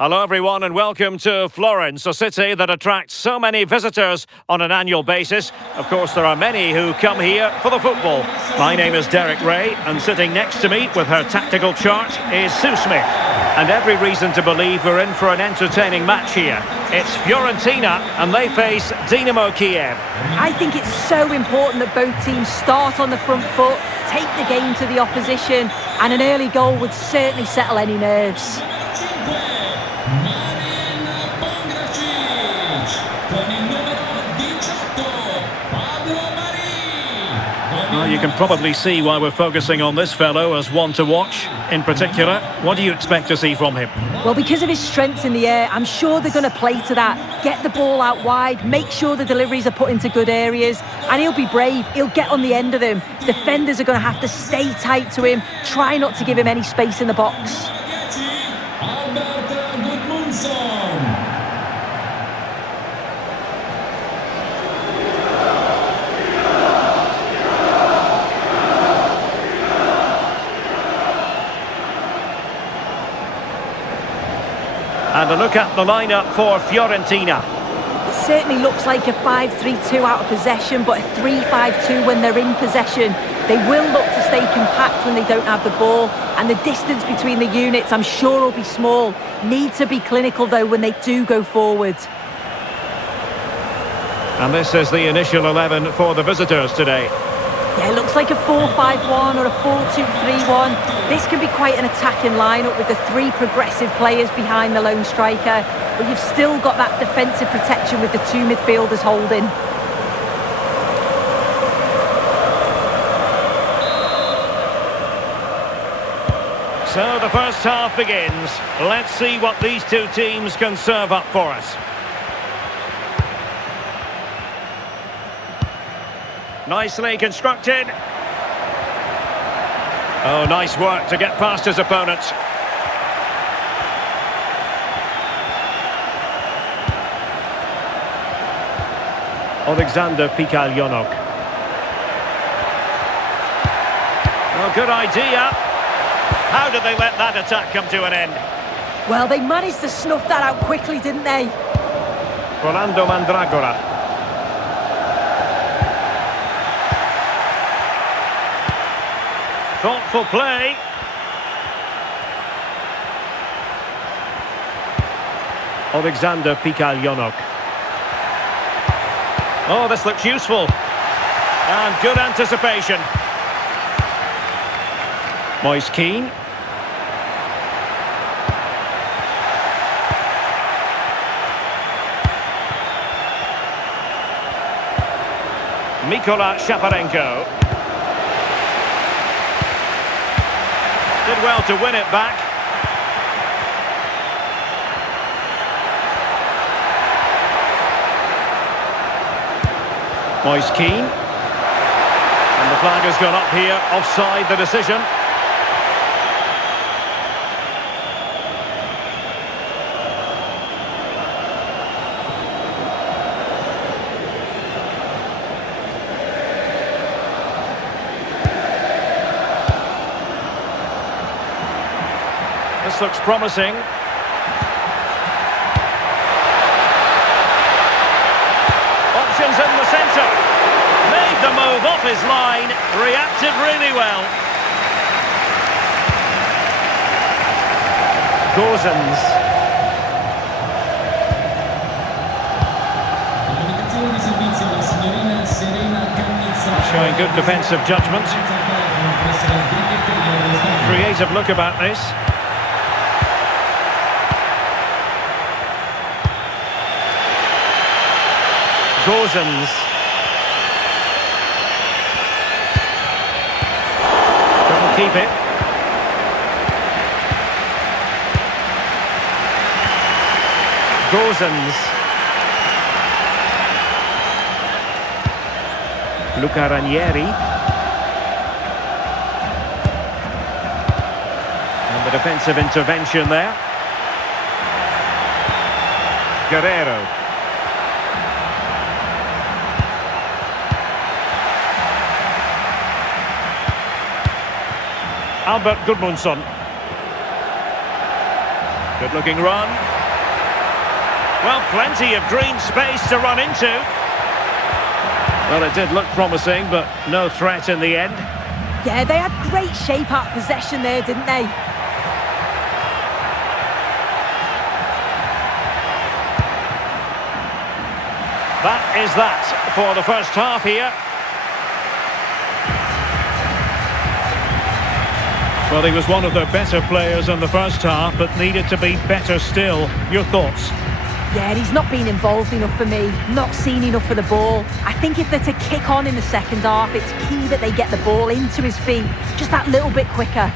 Hello everyone and welcome to Florence, a city that attracts so many visitors on an annual basis. Of course, there are many who come here for the football. My name is Derek Ray, and sitting next to me with her tactical chart is Sue Smith. And every reason to believe we're in for an entertaining match here. It's Fiorentina and they face Dynamo Kyiv. I think it's so important that both teams start on the front foot, take the game to the opposition, and an early goal would certainly settle any nerves. Well, you can probably see why we're focusing on this fellow as one to watch. In particular, what do you expect to see from him? Well, because of his strength in the air, I'm sure they're going to play to that. Get the ball out wide, make sure the deliveries are put into good areas, and he'll be brave. He'll get on the end of them. Defenders are going to have to stay tight to him, try not to give him any space in the box. And a look at the lineup for Fiorentina. It certainly looks like a 5-3-2 out of possession, but a 3-5-2 when they're in possession. They will look to stay compact when they don't have the ball, and the distance between the units, I'm sure, will be small. Need to be clinical, though, when they do go forward. And this is the initial 11 for the visitors today. Yeah, it looks like a 4-5-1 or a 4-2-3-1. This can be quite an attacking lineup with the three progressive players behind the lone striker, but you've still got that defensive protection with the two midfielders holding. So the first half begins. Let's see what these two teams can serve up for us. Nicely constructed. Oh, nice work to get past his opponents. Alexander Pikalyonok. Oh, good idea. How did they let that attack come to an end? Well, they managed to snuff that out quickly, didn't they? Rolando Mandragora. Thoughtful play. Alexander Pikalyonok. Oh, this looks useful. And good anticipation. Moise Keane. Mikola Shaparenko. Did well to win it back. Moise Keane. And the flag has gone up here, offside the decision. This looks promising. Options in the centre. Made the move off his line. Reacted really well. Gozens. Showing good defensive judgment. Creative look about this. Gozens. Couldn't keep it. Gozens. Luca Ranieri. And the defensive intervention there. Guerrero. Albert Gudmundsson. Good looking run. Well, plenty of green space to run into. Well, it did look promising, but no threat in the end. Yeah, they had great shape out of possession there, didn't they? That is that for the first half here. Well, he was one of their better players in the first half, but needed to be better still. Your thoughts? Yeah, he's not been involved enough for me, not seen enough for the ball. I think if they're to kick on in the second half, it's key that they get the ball into his feet just that little bit quicker.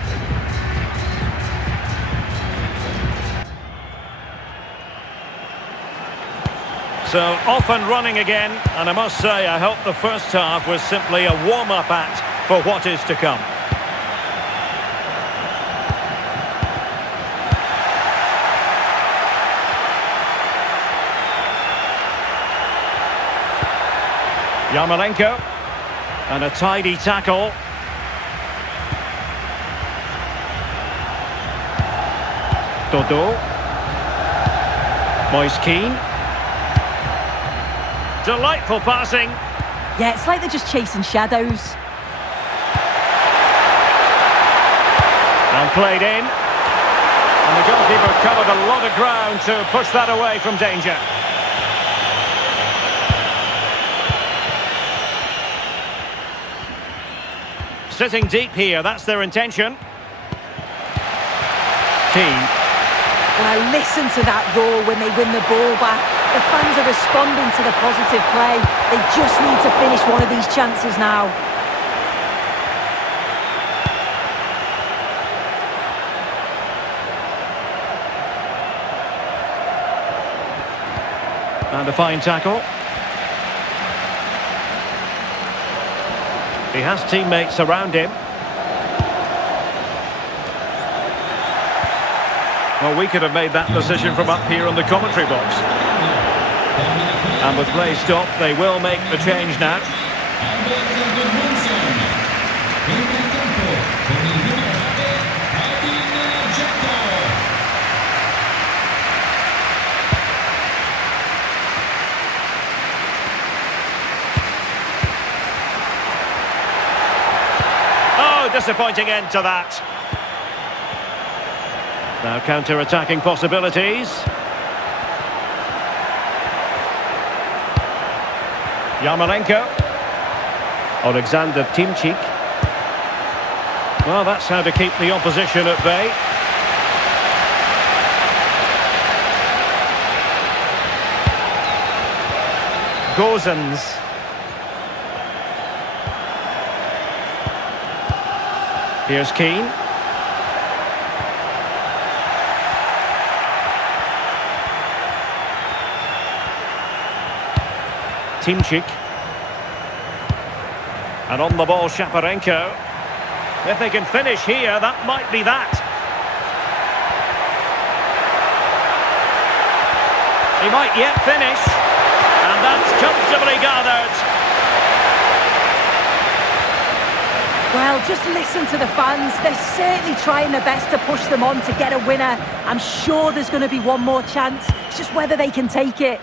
So, off and running again, and I must say, I hope the first half was simply a warm-up act for what is to come. Yarmolenko, and a tidy tackle. Dodo. Moise Keane. Delightful passing. Yeah, it's like they're just chasing shadows. And played in. And the goalkeeper covered a lot of ground to push that away from danger. Sitting deep here, that's their intention. Keane. Well, listen to that roar when they win the ball back. The fans are responding to the positive play. They just need to finish one of these chances now. And a fine tackle. He has teammates around him. Well, we could have made that decision from up here in the commentary box. And with play stopped, they will make the change now. Oh, disappointing end to that. Now counter-attacking possibilities. Yarmolenko. Alexander Timchik. Well, that's how to keep the opposition at bay. Gozens. Here's Keane. Timchik. And on the ball, Shaparenko. If they can finish here, that might be that. He might yet finish. And that's comfortably gathered. Well, just listen to the fans. They're certainly trying their best to push them on to get a winner. I'm sure there's going to be one more chance. It's just whether they can take it.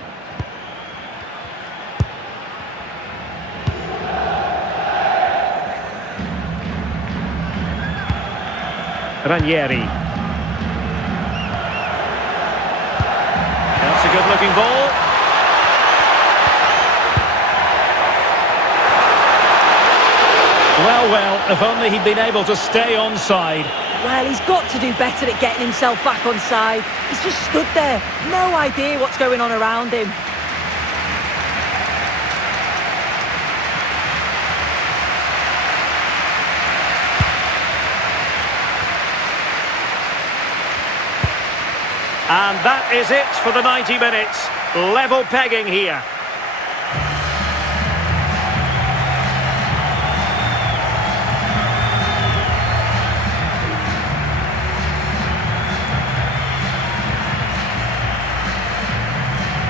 Ranieri. That's a good-looking ball. Well, if only he'd been able to stay onside. Well, he's got to do better at getting himself back onside. He's just stood there, no idea what's going on around him. And that is it for the 90 minutes. Level pegging here.